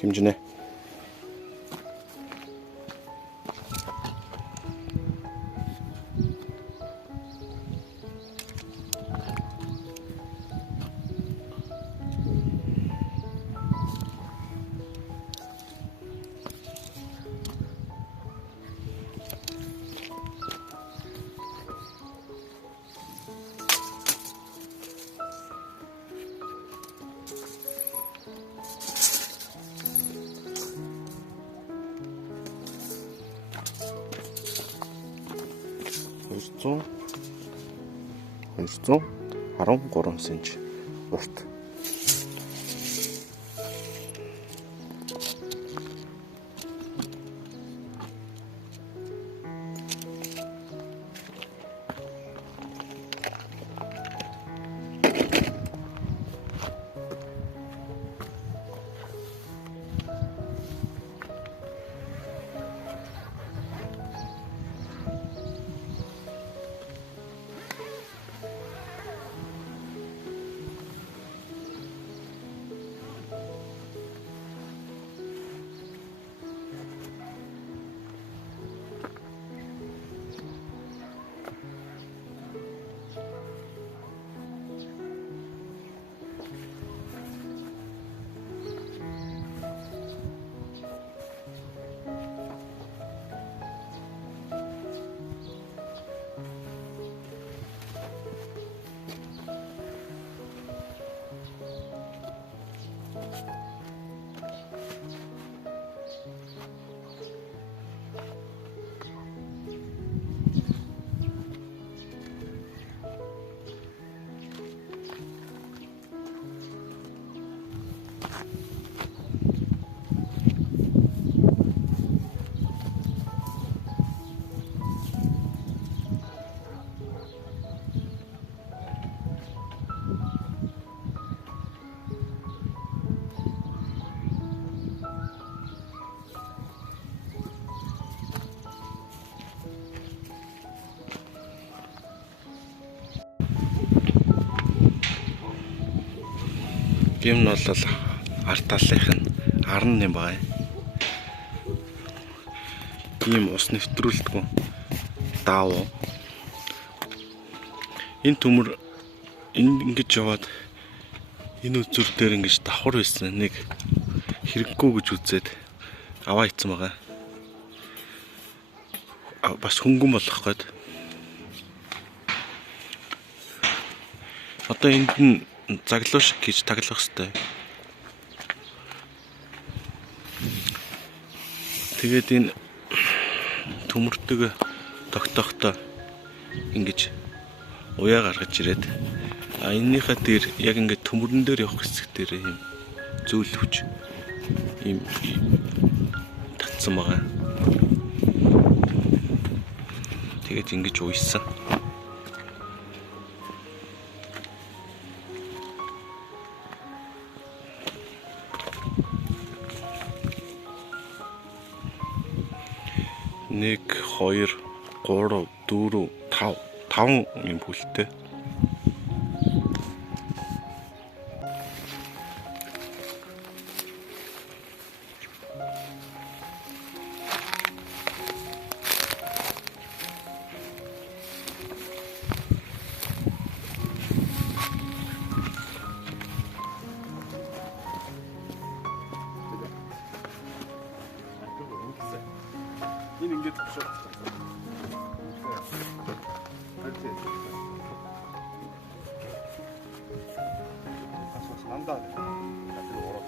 хэмжинэ. Зүүн 213 см урт. Гэм нь бол арт талынх нь 18 байгаа. Ийм ус нэвтрүүлдэг даав. Энэ төмөр ингэж яваад энэ үзүр дээр ингэж давхар байсан нэг хэрэггүй гэж үзээд аваа ицсэн байгаа. Бас хөнгөн болох гээд. Одоо энд нь заглуу шиг хийж таглах хэрэгтэй. Тэгээд энэ төмөртөг тогтоохтой ингэж уяа гаргаж ирээд энэнийхээ дээр яг ингээд төмөрн дээр явах хэсэг дээр юм зөөл хүч юм татсан байгаа. Тэгээд ингэж уйсан. Нэг 2 3 4 5 юм бүлтэй. Энэ ингээд төвшөө. Андаа. Гадруу ороо.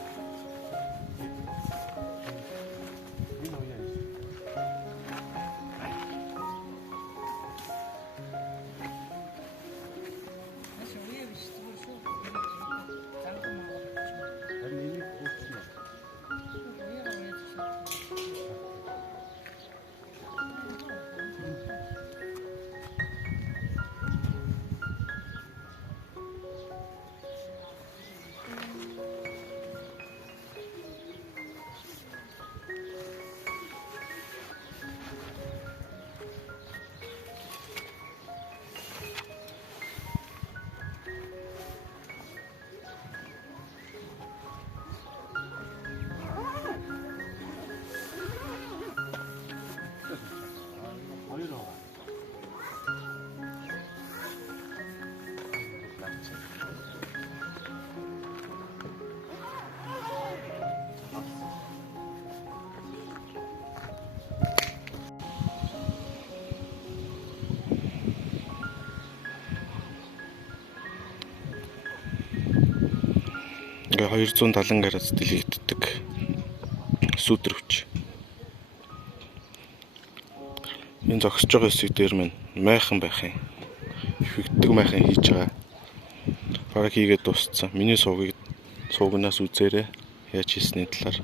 Энэ уу яа. Аж үе биш зүгээр шүү. Зангам аа. Харин энийг үүснэ. Үе ингээ 270 градус дэлгэгддэг сүүдэр хүч. Энэ зогсож байгаа хэсэг дээр мань майхан байх юм. Ихвэгддэг майхан хийж байгаа. Бараг хийгээд дууссан. Миний суугнаас үзээрэй. Яаж хийсний талаар.